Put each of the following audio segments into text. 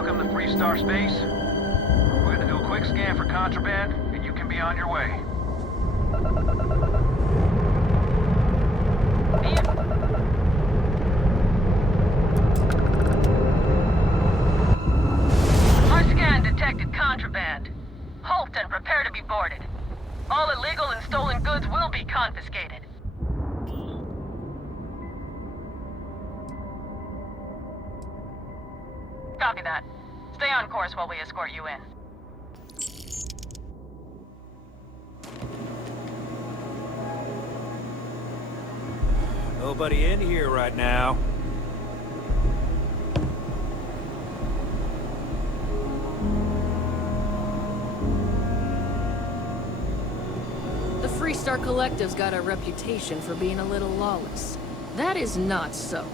Welcome to Free Star Space. We're gonna do a quick scan for contraband, and you can be on your way. Our scan detected contraband. Halt and prepare to be boarded. All illegal and stolen goods will be confiscated. Copy that. Stay on course while we escort you in. Nobody in here right now. The Freestar Collective's got a reputation for being a little lawless. That is not so.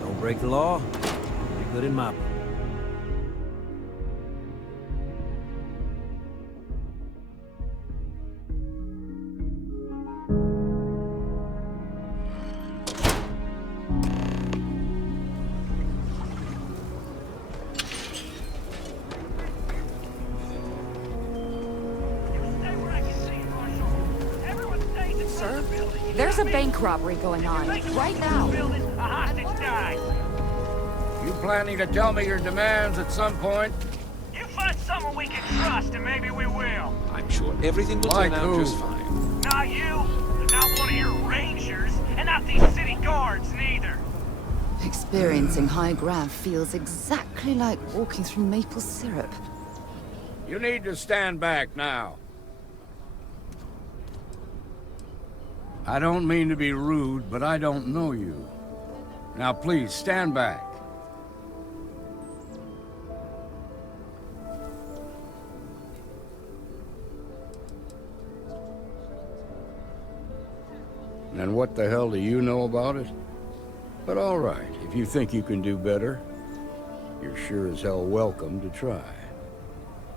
Don't break the law. You're good in my book. Sir, there's a bank robbery going on right now. You planning to tell me your demands at some point? You find someone we can trust, and maybe we will. I'm sure everything will Like turn out who? just fine. Not you, not one of your rangers, and not these city guards, neither. Experiencing high grav feels exactly like walking through maple syrup. You need to stand back now. I don't mean to be rude, but I don't know you. Now please, stand back. And what the hell do you know about it? But all right, if you think you can do better, you're sure as hell welcome to try.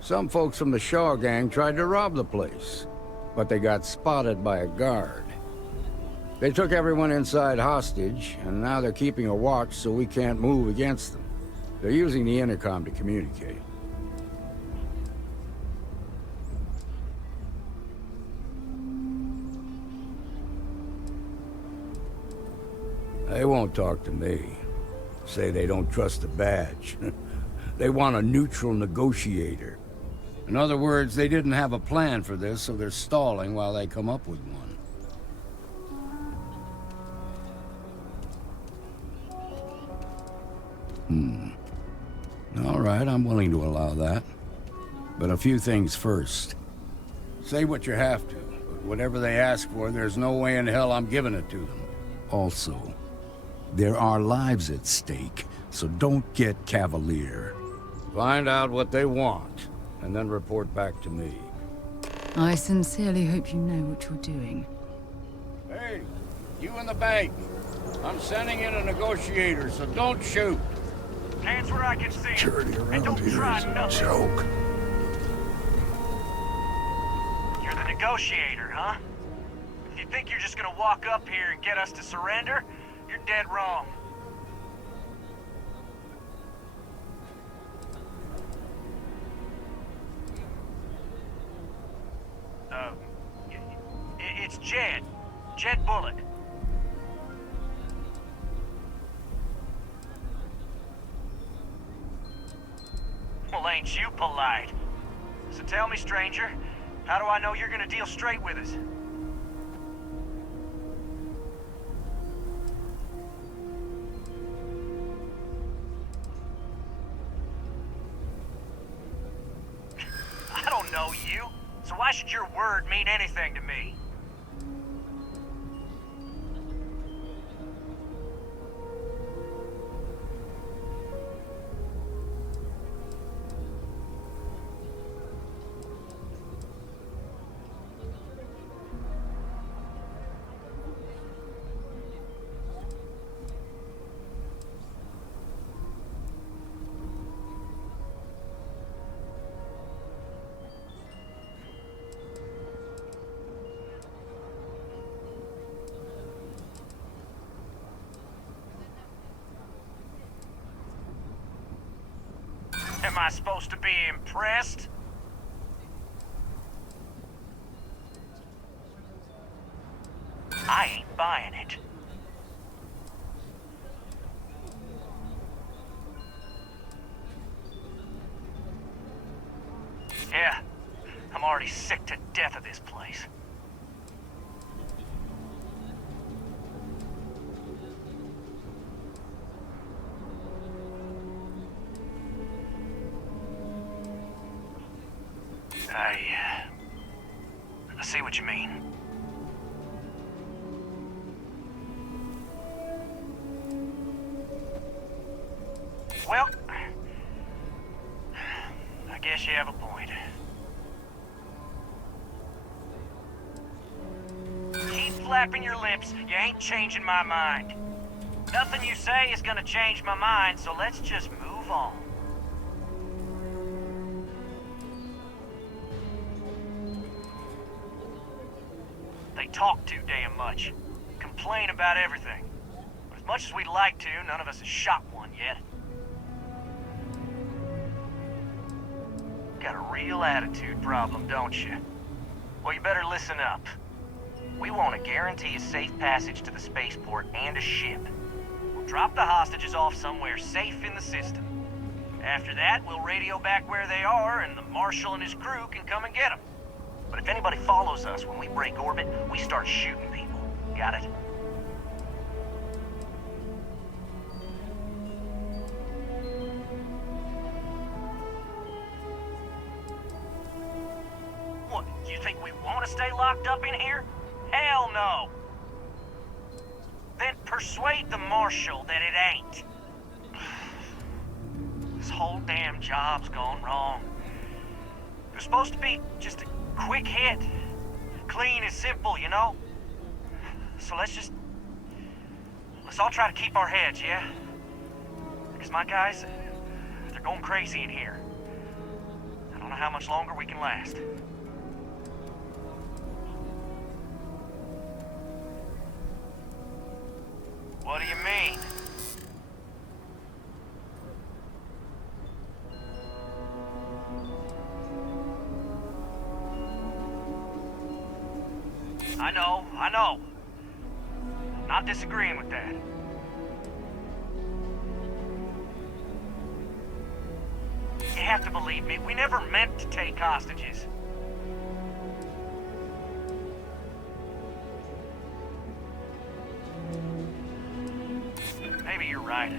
Some folks from the Shaw gang tried to rob the place, but they got spotted by a guard. They took everyone inside hostage, and now they're keeping a watch so we can't move against them. They're using the intercom to communicate. They won't talk to me. Say they don't trust the badge. They want a neutral negotiator. In other words, they didn't have a plan for this, so they're stalling while they come up with one. All right, I'm willing to allow that. But a few things first. Say what you have to, but whatever they ask for, there's no way in hell I'm giving it to them. Also, there are lives at stake, so don't get cavalier. Find out what they want, and then report back to me. I sincerely hope you know what you're doing. Hey, you in the bank. I'm sending in a negotiator, so don't shoot. Hands where I can see 'em. Security And around don't here try is a nothing. joke. You're the negotiator, huh? If you think you're just gonna walk up here and get us to surrender, you're dead wrong. It's Jed. Jed Bullock. Well, ain't you polite? So tell me, stranger, how do I know you're gonna deal straight with us? I don't know you, so why should your word mean anything to me? Am I supposed to be impressed? I ain't buying it. Yeah, I'm already sick to death of this place. I see what you mean. Well, I guess you have a point. Keep flapping your lips. You ain't changing my mind. Nothing you say is gonna change my mind, so let's just move on. They talk too damn much. Complain about everything. But as much as we'd like to, none of us has shot one yet. Got a real attitude problem, don't you? Well, you better listen up. We want to guarantee a safe passage to the spaceport and a ship. We'll drop the hostages off somewhere safe in the system. After that, we'll radio back where they are, and the Marshal and his crew can come and get them. But if anybody follows us when we break orbit, we start shooting people. Got it? What, you think we want to stay locked up in here? Hell no! Then persuade the Marshal that it ain't. This whole damn job's gone wrong. It was supposed to be just a quick hit. Clean and simple, you know? So let's all try to keep our heads, yeah? Because my guys, they're going crazy in here. I don't know how much longer we can last. What do you mean? I know. I'm not disagreeing with that. You have to believe me, we never meant to take hostages. Maybe you're right.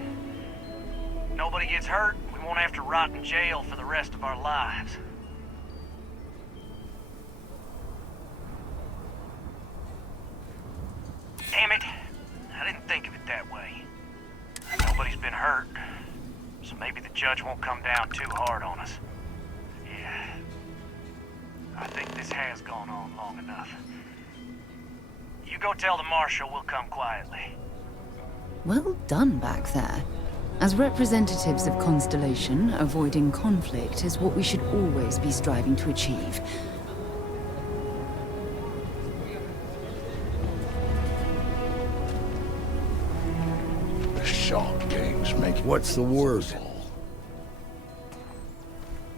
Nobody gets hurt, we won't have to rot in jail for the rest of our lives. Damn it. I didn't think of it that way. Nobody's been hurt, so maybe the judge won't come down too hard on us. Yeah. I think this has gone on long enough. You go tell the Marshal we'll come quietly. Well done back there. As representatives of Constellation, avoiding conflict is what we should always be striving to achieve. What's the word?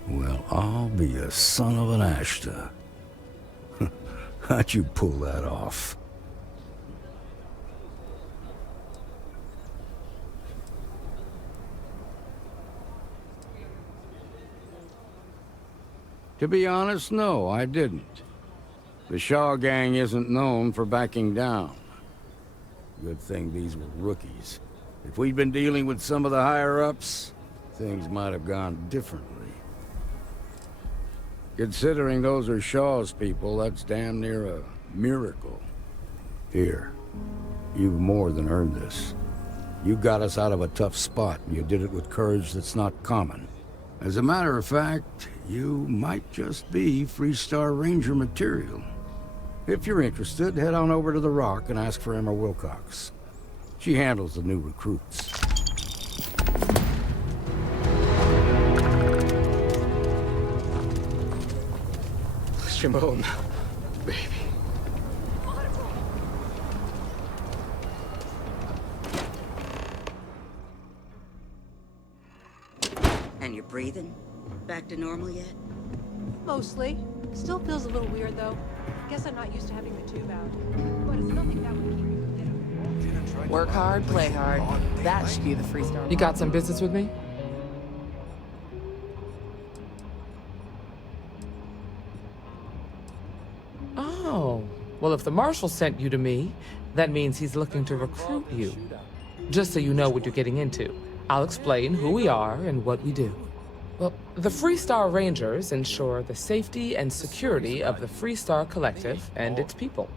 Well, I'll be a son of an Ashta. How'd you pull that off? To be honest, no, I didn't. The Shaw gang isn't known for backing down. Good thing these were rookies. If we'd been dealing with some of the higher-ups, things might have gone differently. Considering those are Shaw's people, that's damn near a miracle. Here, you've more than earned this. You got us out of a tough spot, and you did it with courage that's not common. As a matter of fact, you might just be Freestar Ranger material. If you're interested, head on over to the Rock and ask for Emma Wilcox. She handles the new recruits. Shimon, baby. And you're Breathing? Back to normal yet? Mostly. Still feels a little weird, though. Guess I'm not used to having the tube out. But it's nothing that would keep me from getting... Work hard, play hard. That should be the Freestar. You got some business with me? Oh. Well, if the Marshal sent you to me, that means he's looking to recruit you. Just so you know what you're getting into, I'll explain who we are and what we do. Well, the Freestar Rangers ensure the safety and security of the Freestar Collective and its people.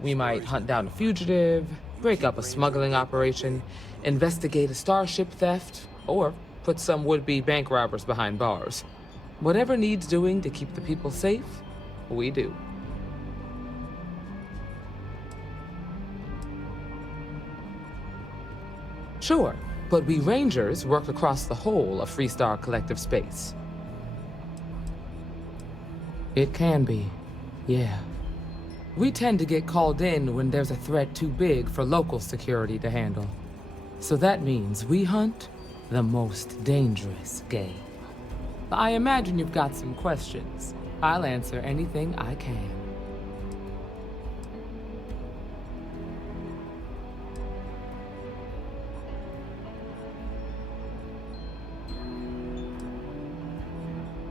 We might hunt down a fugitive, break up a smuggling operation, investigate a starship theft, or put some would-be bank robbers behind bars. Whatever needs doing to keep the people safe, we do. Sure, but we Rangers work across the whole of Freestar Collective space. It can be, yeah. We tend to get called in when there's a threat too big for local security to handle. So that means we hunt the most dangerous game. I imagine you've got some questions. I'll answer anything I can.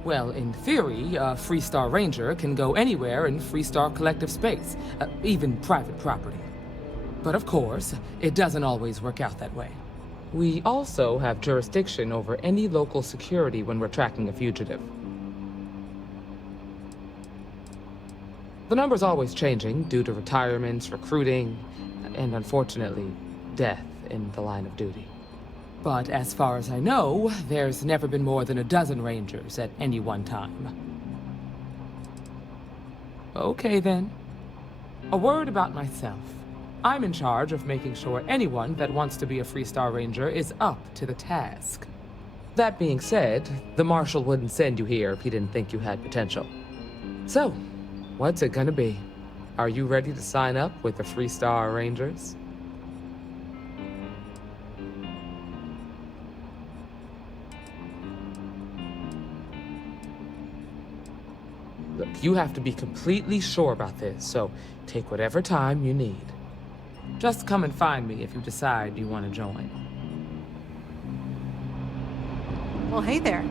Well, in theory, a Freestar Ranger can go anywhere in Freestar Collective space, even private property. But of course, it doesn't always work out that way. We also have jurisdiction over any local security when we're tracking a fugitive. The number's always changing due to retirements, recruiting, and unfortunately, death in the line of duty. But as far as I know, there's never been more than a dozen Rangers at any one time. Okay then. A word about myself. I'm in charge of making sure anyone that wants to be a Freestar Ranger is up to the task. That being said, the Marshal wouldn't send you here if he didn't think you had potential. So, what's it gonna be? Are you ready to sign up with the Freestar Rangers? Look, you have to be completely sure about this, so take whatever time you need. Just come and find me if you decide you want to join. Well, hey there.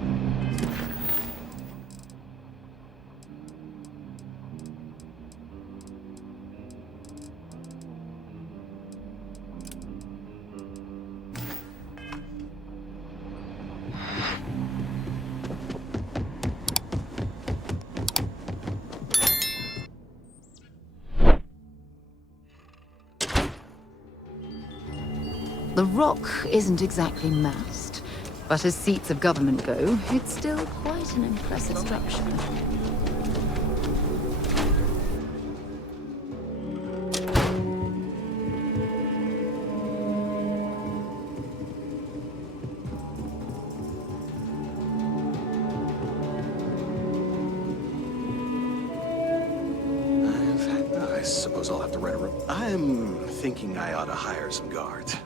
The rock isn't exactly massed, but as seats of government go, it's still quite an impressive structure. I suppose I'll have to write a report. I'm thinking I ought to hire some guards.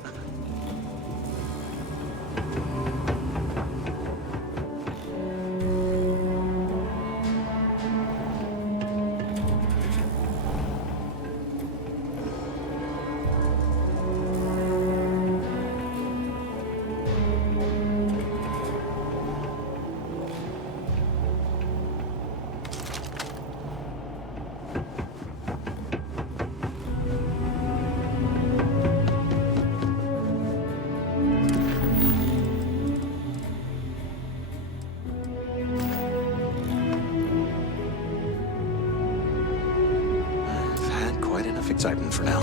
Excitement for now.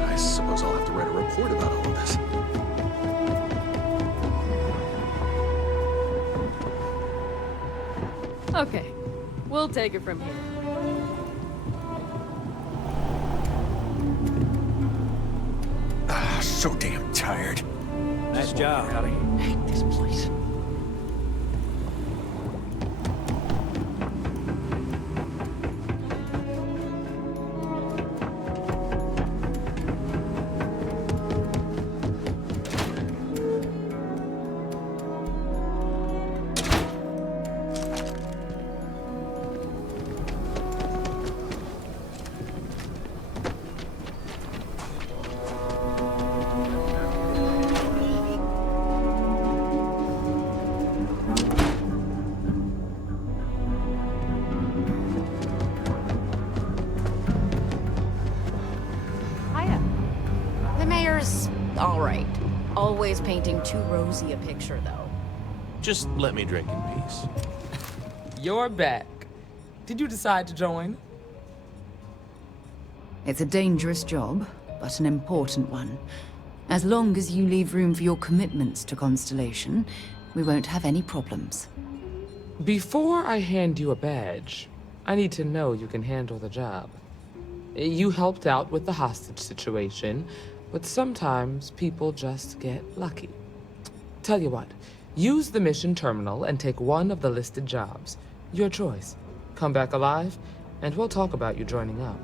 I suppose I'll have to write a report about all of this. Okay, we'll take it from here. So damn tired. Nice job. I hate this place. Car's all right. Always painting too rosy a picture, though. Just let me drink in peace. You're back. Did you decide to join? It's a dangerous job, but an important one. As long as you leave room for your commitments to Constellation, we won't have any problems. Before I hand you a badge, I need to know you can handle the job. You helped out with the hostage situation, but sometimes people just get lucky. Tell you what, use the mission terminal and take one of the listed jobs. Your choice. Come back alive, and we'll talk about you joining up.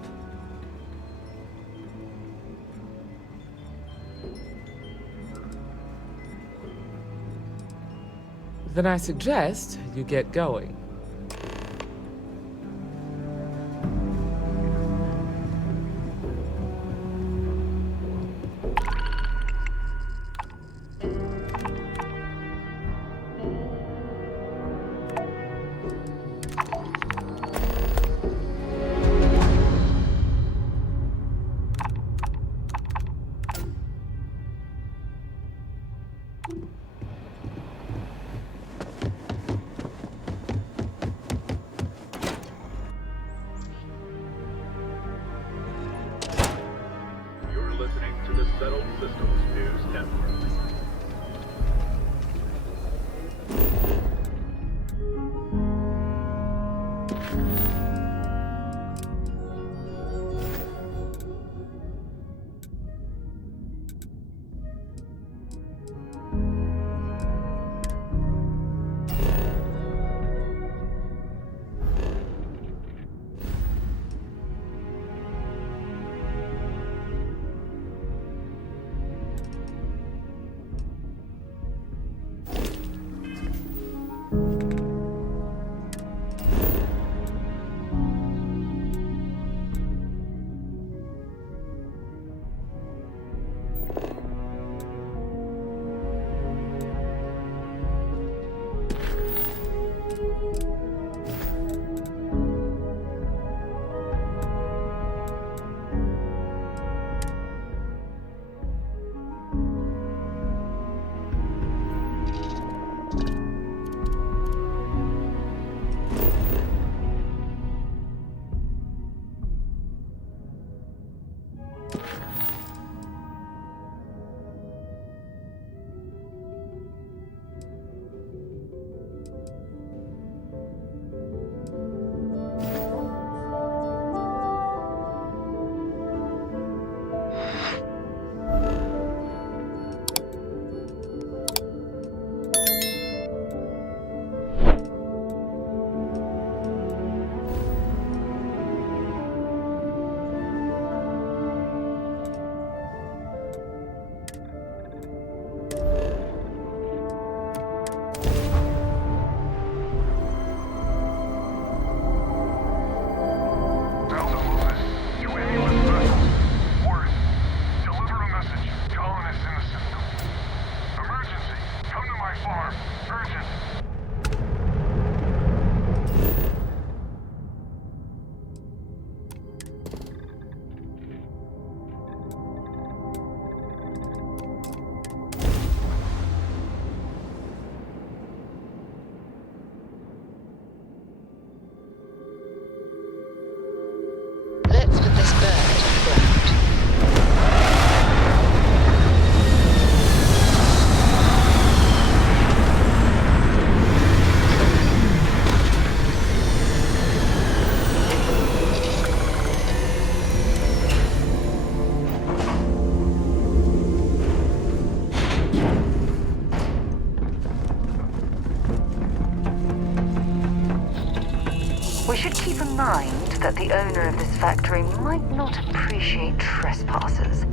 Then I suggest you get going. We should keep in mind that the owner of this factory might not appreciate trespassers.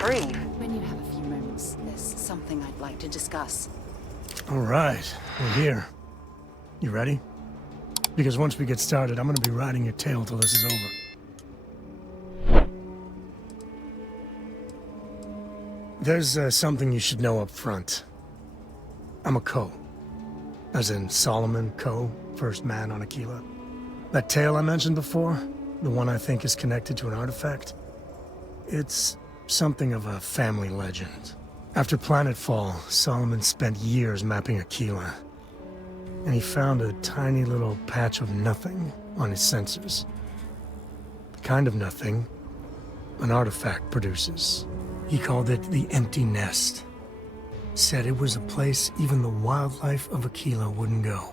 reprieve. When you have a few moments, there's something I'd like to discuss. All right, we're here. You ready? Because once we get started, I'm gonna be riding your tail till this is over. There's something you should know up front. I'm a Coe. As in Solomon Coe, first man on Aquila. That tale I mentioned before, the one I think is connected to an artifact, it's something of a family legend. After planetfall, Solomon spent years mapping Aquila, and he found a tiny little patch of nothing on his sensors. The kind of nothing an artifact produces. He called it the Empty Nest. Said it was a place even the wildlife of Aquila wouldn't go.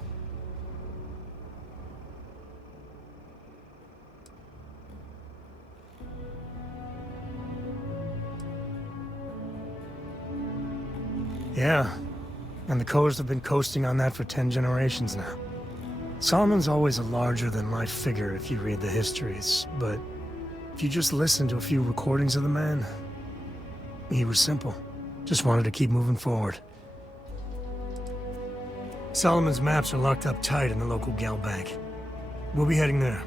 Yeah, and the Coes have been coasting on that for 10 generations now. Solomon's always a larger-than-life figure if you read the histories, but if you just listen to a few recordings of the man, he was simple. Just wanted to keep moving forward. Solomon's maps are locked up tight in the local Gel Bank. We'll be heading there.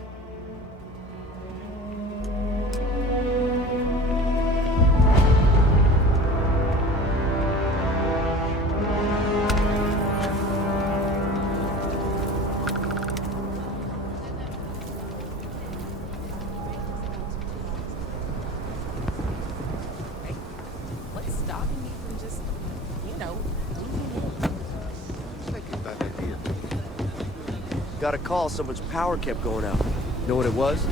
Got a call, someone's power kept going out. Know what it was?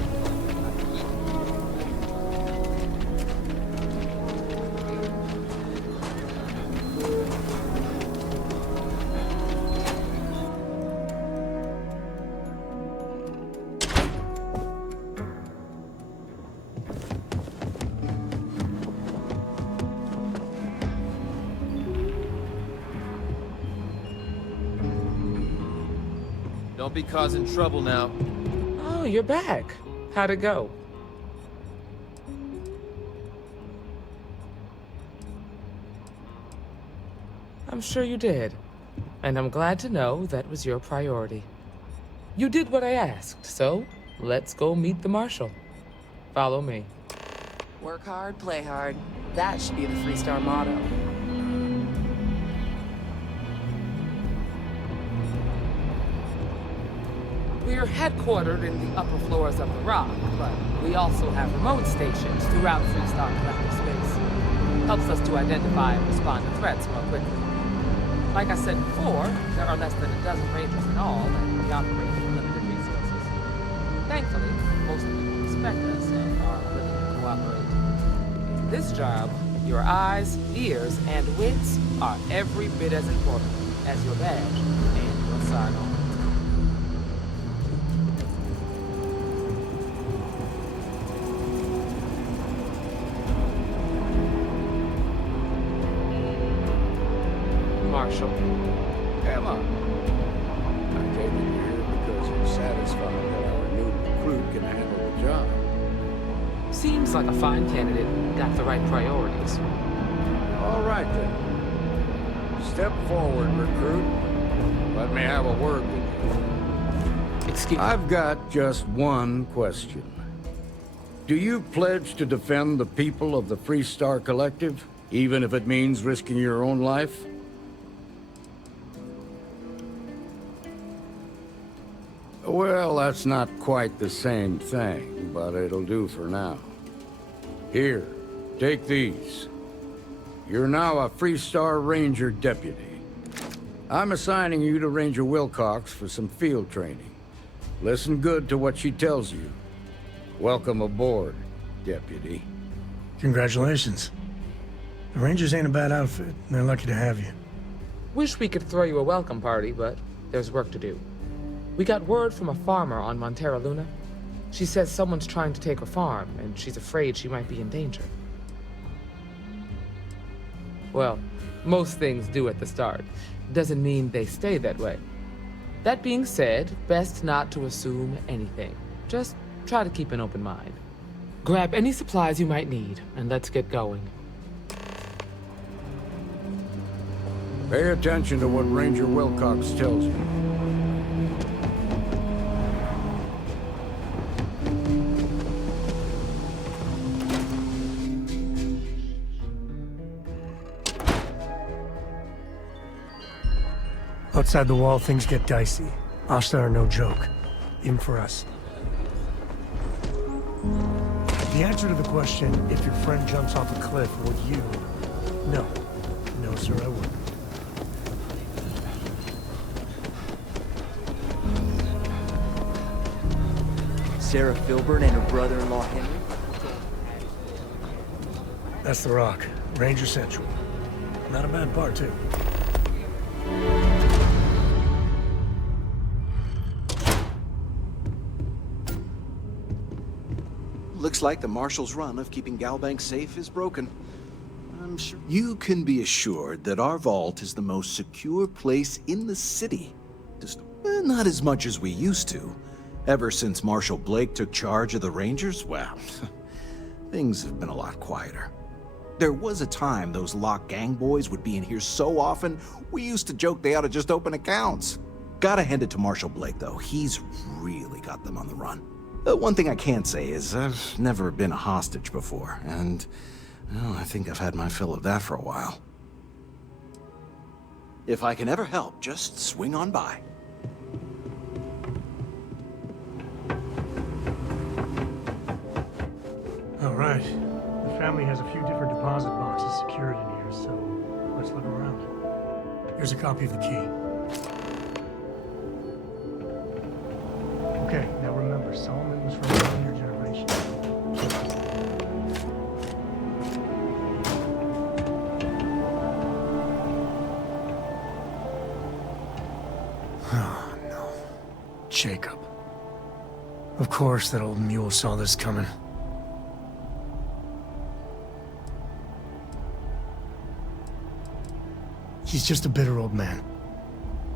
Don't be causing trouble now. Oh, you're back. How'd it go? I'm sure you did. And I'm glad to know that was your priority. You did what I asked, so let's go meet the Marshal. Follow me. Work hard, play hard. That should be the Freestar motto. We are headquartered in the upper floors of the rock, but we also have remote stations throughout Freestar collective space. Helps us to identify and respond to threats more quickly. Like I said before, there are less than a dozen rangers in all, and we operate with limited resources. Thankfully, most people respect us and are willing to cooperate. In this job, your eyes, ears, and wits are every bit as important as your badge and your sign-on. Marshal. Emma, I take it you're here because you're satisfied that our new recruit can handle the job. Seems like a fine candidate. Got the right priorities. All right, then. Step forward, recruit. Let me have a word with you. Excuse me. I've got just one question. Do you pledge to defend the people of the Freestar Collective, even if it means risking your own life? Well, that's not quite the same thing, but it'll do for now. Here, take these. You're now a Freestar Ranger Deputy. I'm assigning you to Ranger Wilcox for some field training. Listen good to what she tells you. Welcome aboard, Deputy. Congratulations. The Rangers ain't a bad outfit. They're lucky to have you. Wish we could throw you a welcome party, but there's work to do. We got word from a farmer on Montera Luna. She says someone's trying to take her farm, and she's afraid she might be in danger. Well, most things do at the start. Doesn't mean they stay that way. That being said, best not to assume anything. Just try to keep an open mind. Grab any supplies you might need, and let's get going. Pay attention to what Ranger Wilcox tells you. Outside the wall, things get dicey. Hostile are no joke. Even for us. The answer to the question, if your friend jumps off a cliff, would you? No. No, sir, I wouldn't. Sarah Filburn and her brother-in-law Henry? That's the Rock. Ranger Central. Not a bad part, too. Looks like the Marshal's run of keeping Galbank safe is broken. I'm sure you can be assured that our vault is the most secure place in the city. Just not as much as we used to. Ever since Marshal Blake took charge of the Rangers, well, things have been a lot quieter. There was a time those lock gang boys would be in here so often, we used to joke they ought to just open accounts. Gotta hand it to Marshal Blake, though. He's really got them on the run. One thing I can't say is I've never been a hostage before, and well, I think I've had my fill of that for a while. If I can ever help, just swing on by. All right. The family has a few different deposit boxes secured in here, so let's look around. Here's a copy of the key. Okay, now remember, Solomon was from an earlier generation. Oh, no. Jacob. Of course that old mule saw this coming. He's just a bitter old man,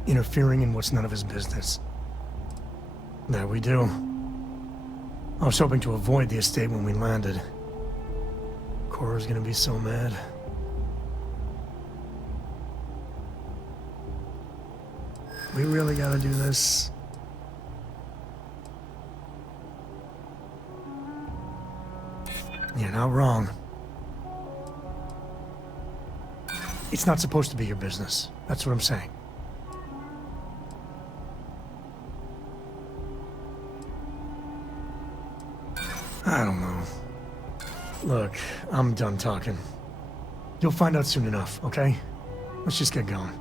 interfering in what's none of his business. That we do. I was hoping to avoid the estate when we landed. Cora's gonna be so mad. We really gotta do this. You're not wrong. It's not supposed to be your business. That's what I'm saying. I don't know. Look, I'm done talking. You'll find out soon enough, okay? Let's just get going.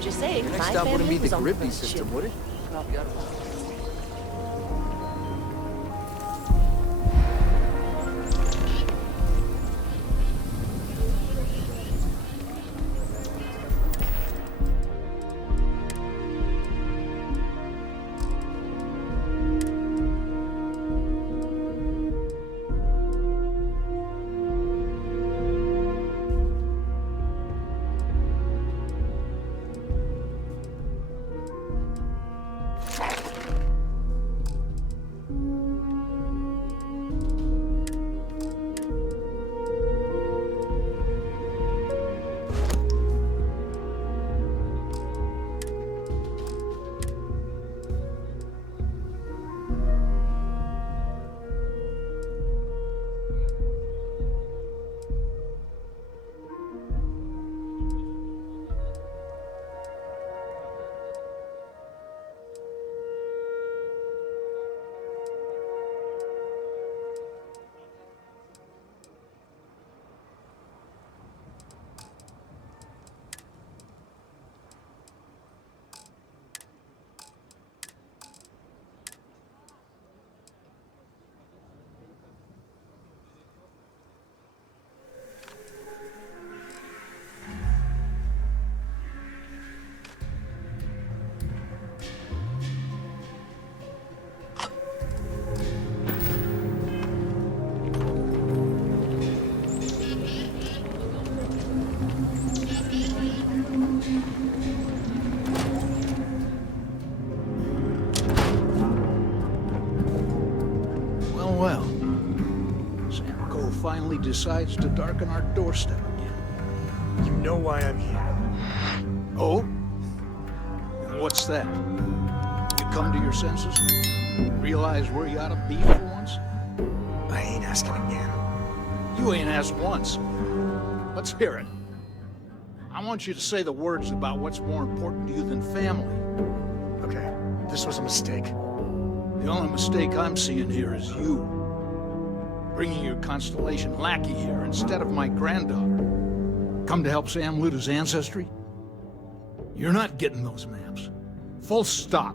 Just saying, Next my stop wouldn't family be was the on Grimby first system, ship. would it? Copy out. Echo finally decides to darken our doorstep again. You know why I'm here. Oh? And what's that? You come to your senses? Realize where you ought to be for once? I ain't asking again. You ain't asked once. Let's hear it. I want you to say the words about what's more important to you than family. Okay, this was a mistake. The only mistake I'm seeing here is you. Bringing your Constellation lackey here instead of my granddaughter. Come to help Sam loot his ancestry? You're not getting those maps. Full stop.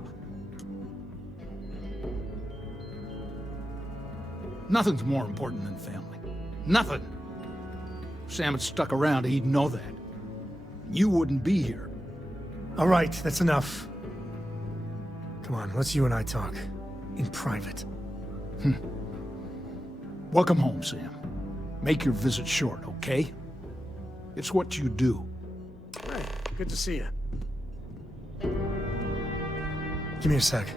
Nothing's more important than family. Nothing. If Sam had stuck around, he'd know that. You wouldn't be here. All right, that's enough. Come on, let's you and I talk. In private. Welcome home, Sam. Make your visit short, okay? It's what you do. Hey, good to see you. Give me a sec.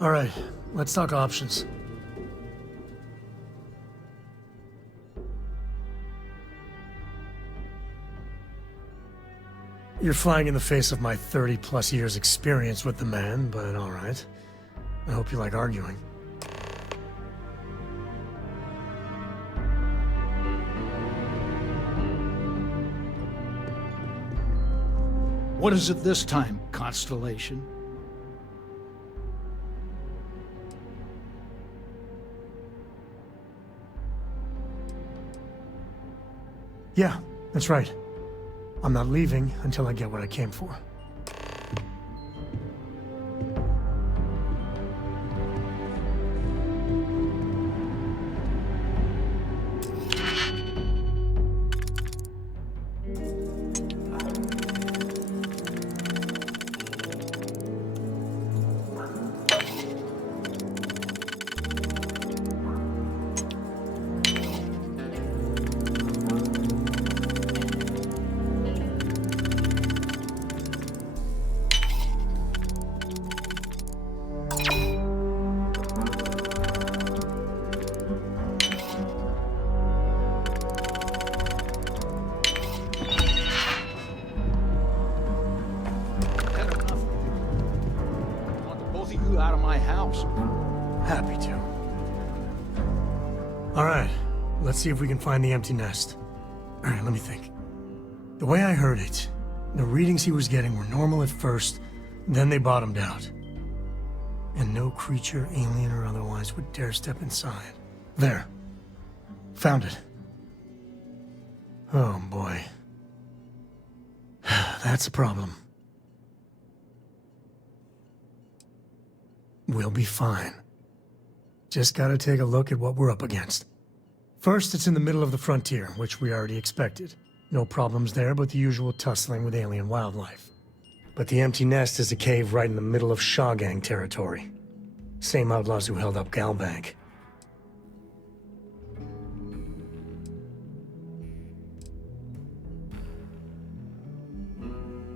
All right, let's talk options. You're flying in the face of my 30-plus years experience with the man, but all right. I hope you like arguing. What is it this time, Constellation? Yeah, that's right. I'm not leaving until I get what I came for. Out of my house. Happy to. All right, let's see if we can find the empty nest. All right, let me think. The way I heard it, the readings he was getting were normal at first, then they bottomed out. And no creature, alien or otherwise, would dare step inside. There. Found it. Oh boy. That's a problem. We'll be fine. Just gotta take a look at what we're up against. First, it's in the middle of the frontier, which we already expected. No problems there, but the usual tussling with alien wildlife. But the empty nest is a cave right in the middle of Shawgang territory. Same outlaws who held up Galbank.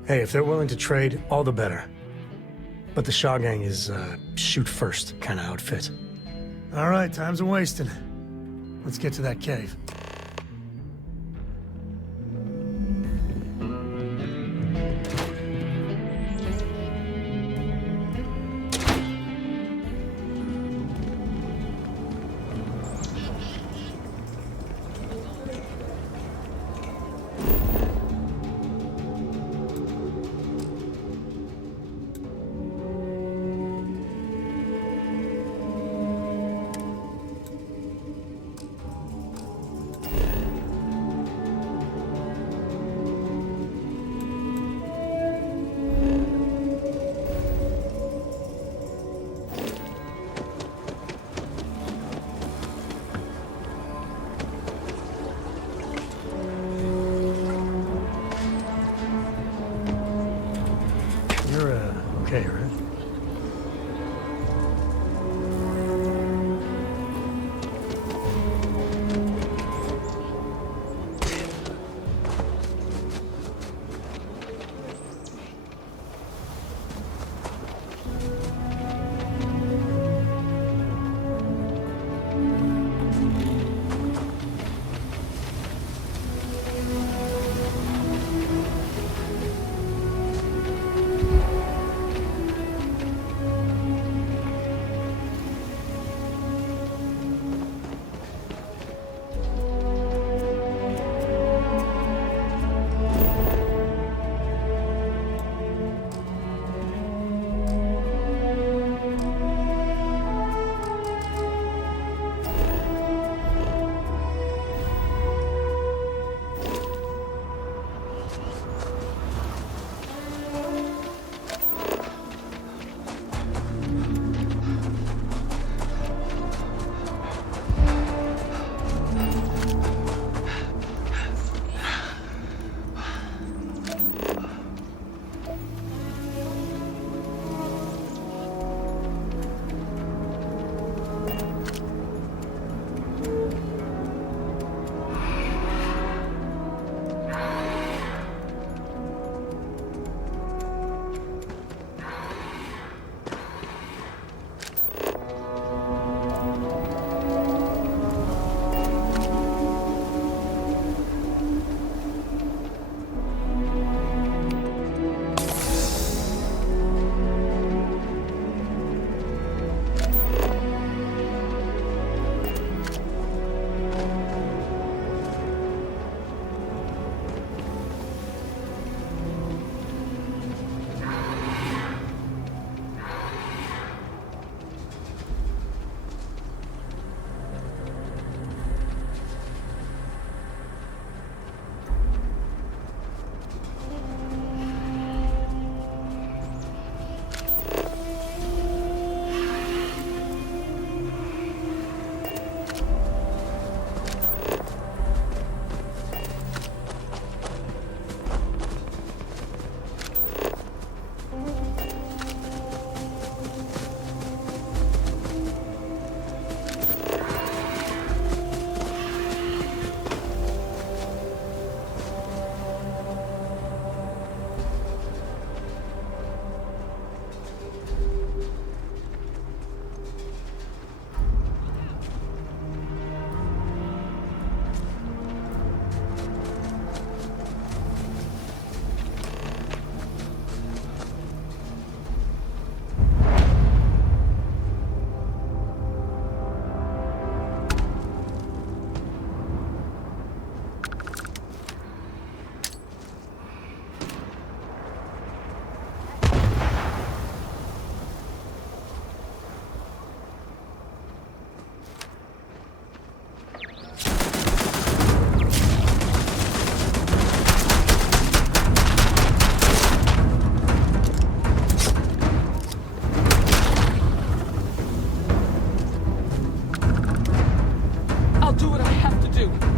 Hey, if they're willing to trade, all the better. But the Shawgang is, shoot-first kind of outfit. All right, time's a-wasting. Let's get to that cave. do.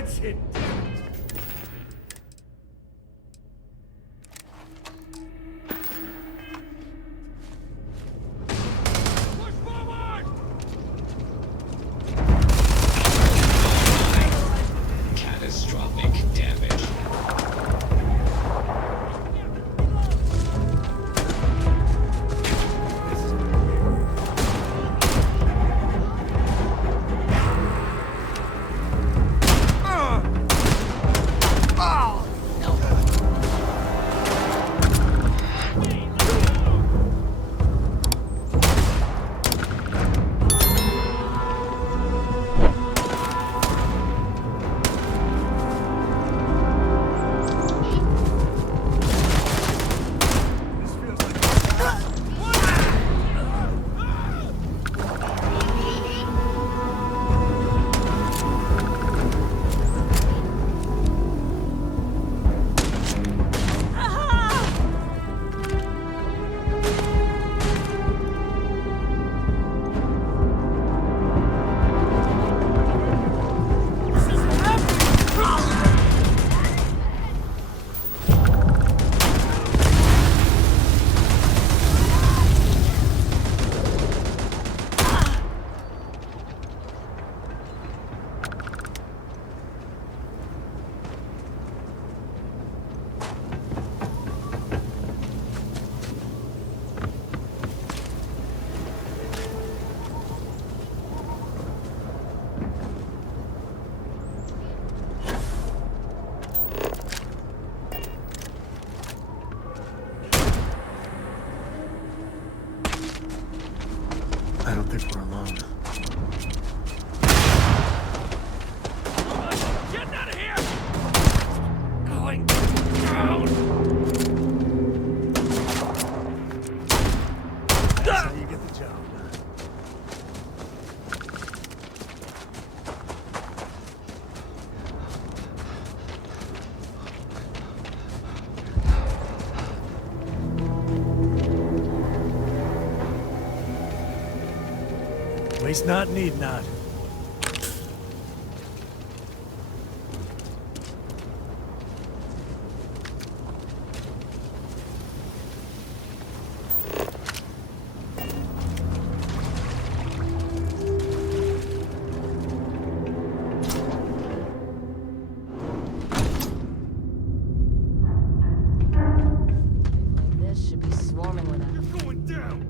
That's it. Catastrophic damage. I don't think we're alone. Get out of here! Going down! That's how you get the job done. Waste not, need not. This should be swarming with us. You're going down!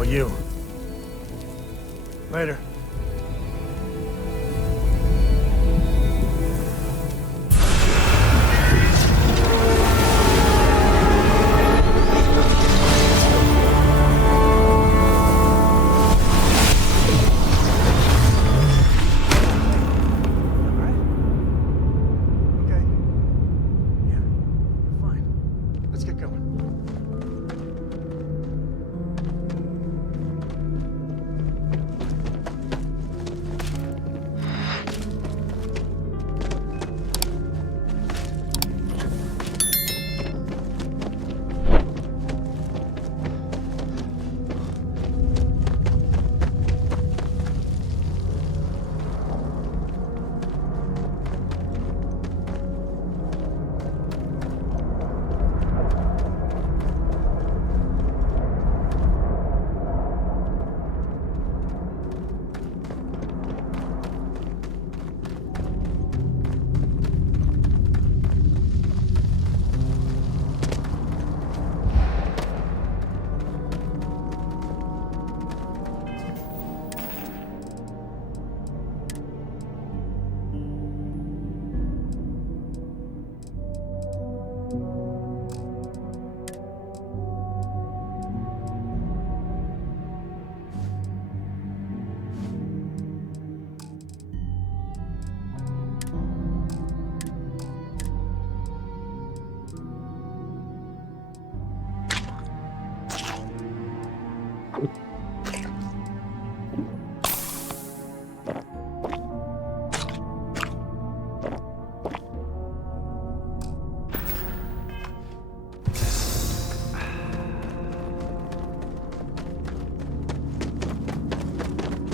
all you. Later.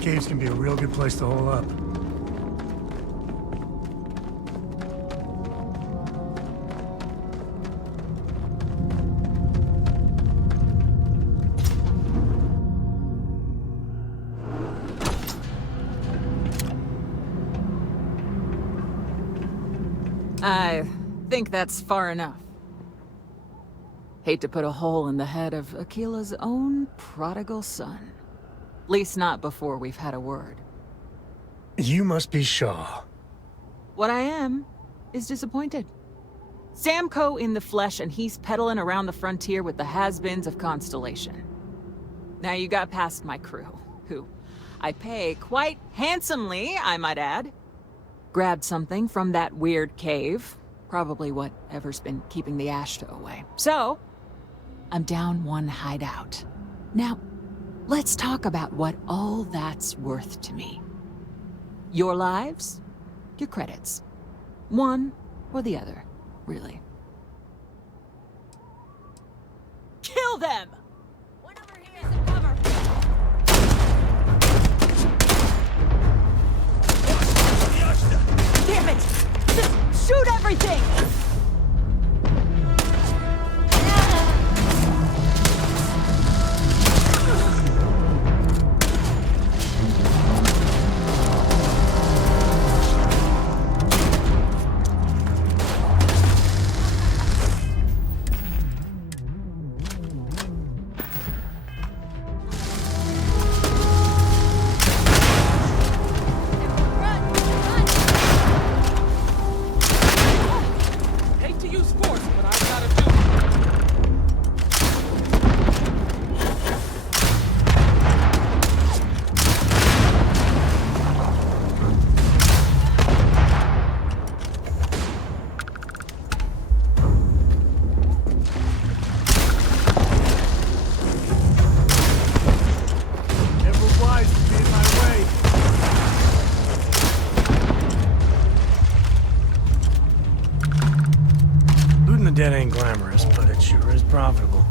Caves can be a real good place to hole up. I think that's far enough. Hate to put a hole in the head of Akila's own prodigal son. At least not before we've had a word. You must be Shaw. What I am is disappointed. Samco in the flesh, and he's peddling around the frontier with the has-beens of Constellation. Now you got past my crew, who I pay quite handsomely, I might add. Grabbed something from that weird cave. Probably whatever's been keeping the Ashta away. So, I'm down one hideout. Now, let's talk about what all that's worth to me. Your lives, your credits. One or the other, really. Kill them! One over here is a cover! Damn it! Just shoot everything! Dead ain't glamorous, but it sure is profitable.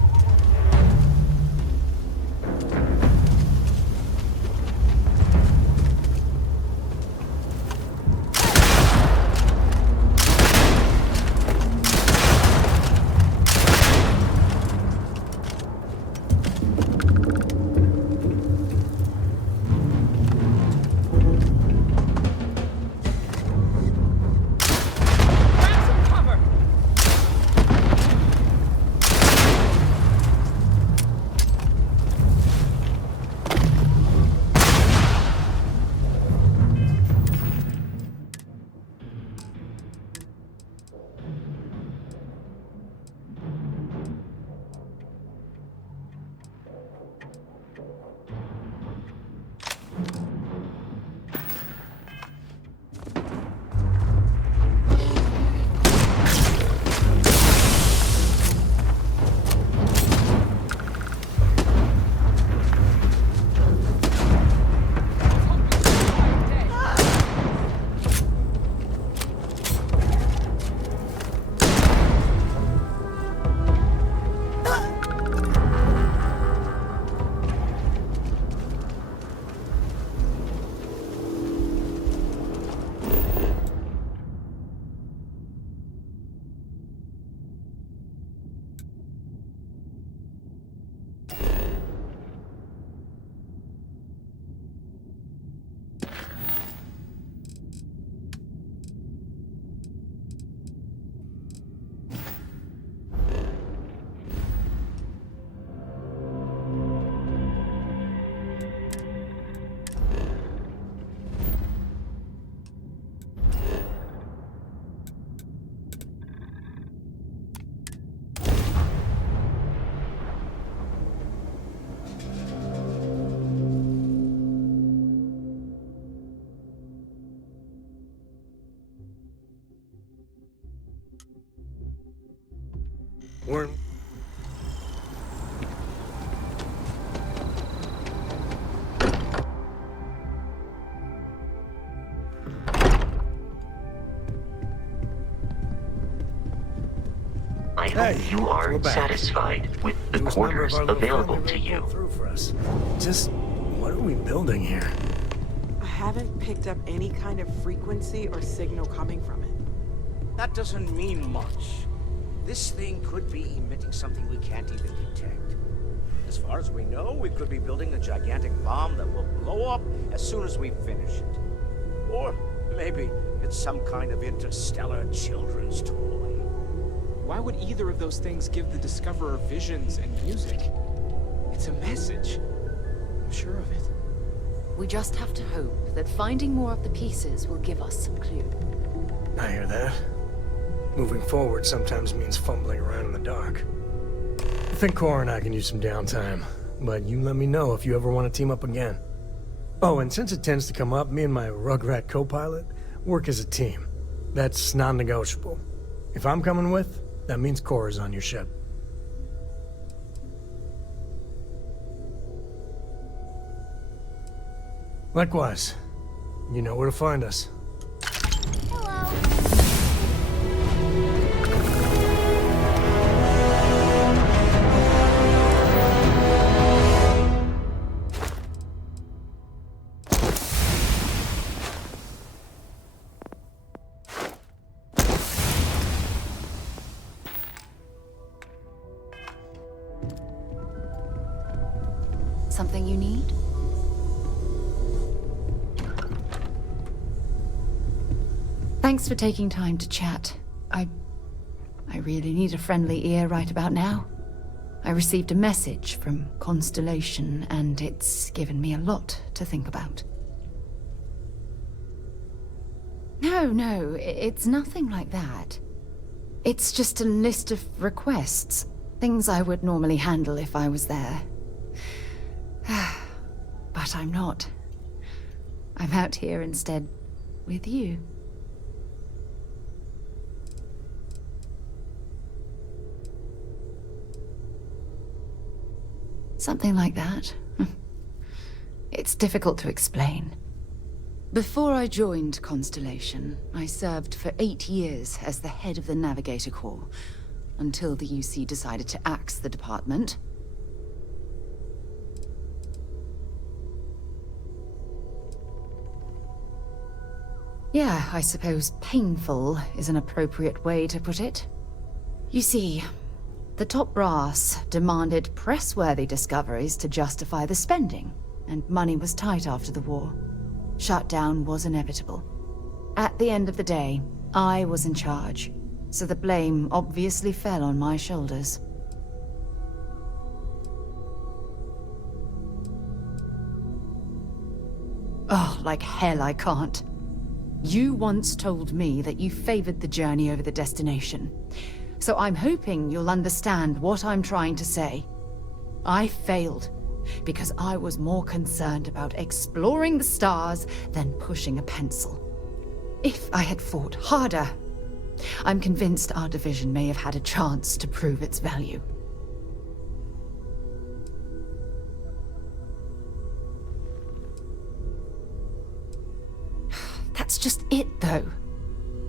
We're... I hope you are satisfied with the quarters available to you. Just, what are we building here? I haven't picked up any kind of frequency or signal coming from it. That doesn't mean much. This thing could be emitting something we can't even detect. As far as we know, we could be building a gigantic bomb that will blow up as soon as we finish it. Or maybe it's some kind of interstellar children's toy. Why would either of those things give the Discoverer visions and music? It's a message. I'm sure of it. We just have to hope that finding more of the pieces will give us some clue. I hear that. Moving forward sometimes means fumbling around in the dark. I think Cora and I can use some downtime, but you let me know if you ever want to team up again. Oh, and since it tends to come up, me and my Rugrat co-pilot work as a team. That's non-negotiable. If I'm coming with, that means Cora's on your ship. Likewise, you know where to find us. Something you need? Thanks for taking time to chat. I really need a friendly ear right about now. I received a message from Constellation, and it's given me a lot to think about. No, it's nothing like that. It's just a list of requests. Things I would normally handle if I was there. But I'm not. I'm out here instead with you. Something like that. It's difficult to explain. Before I joined Constellation, I served for 8 years as the head of the Navigator Corps, until the UC decided to axe the department. Yeah, I suppose painful is an appropriate way to put it. You see, the top brass demanded press-worthy discoveries to justify the spending, and money was tight after the war. Shutdown was inevitable. At the end of the day, I was in charge, so the blame obviously fell on my shoulders. Oh, like hell I can't. You once told me that you favored the journey over the destination. So I'm hoping you'll understand what I'm trying to say. I failed because I was more concerned about exploring the stars than pushing a pencil. If I had fought harder, I'm convinced our division may have had a chance to prove its value. That's just it, though.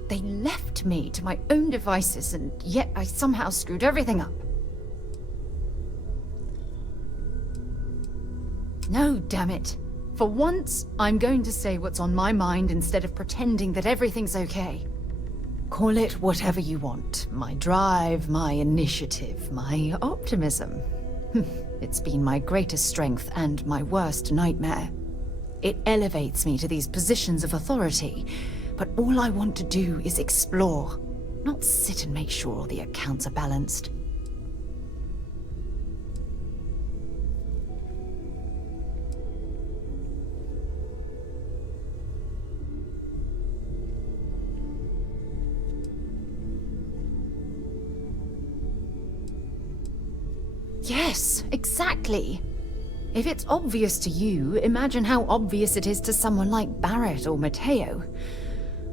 They left me to my own devices, and yet I somehow screwed everything up. No, damn it. For once, I'm going to say what's on my mind instead of pretending that everything's okay. Call it whatever you want. My drive, my initiative, my optimism. It's been my greatest strength and my worst nightmare. It elevates me to these positions of authority, but all I want to do is explore, not sit and make sure all the accounts are balanced. Yes, exactly. If it's obvious to you, imagine how obvious it is to someone like Barrett or Mateo.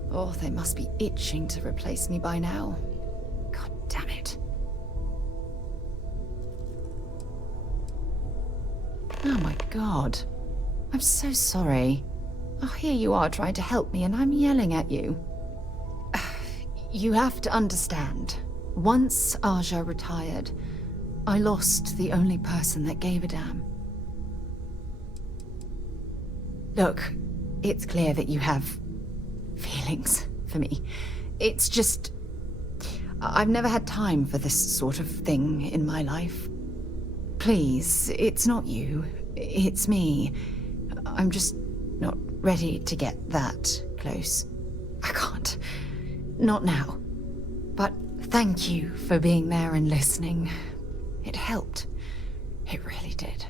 Oh, they must be itching to replace me by now. God damn it. Oh my god. I'm so sorry. Oh, here you are trying to help me and I'm yelling at you. You have to understand. Once Aja retired, I lost the only person that gave a damn. Look, it's clear that you have feelings for me. It's just... I've never had time for this sort of thing in my life. Please, it's not you. It's me. I'm just not ready to get that close. I can't. Not now. But thank you for being there and listening. It helped. It really did.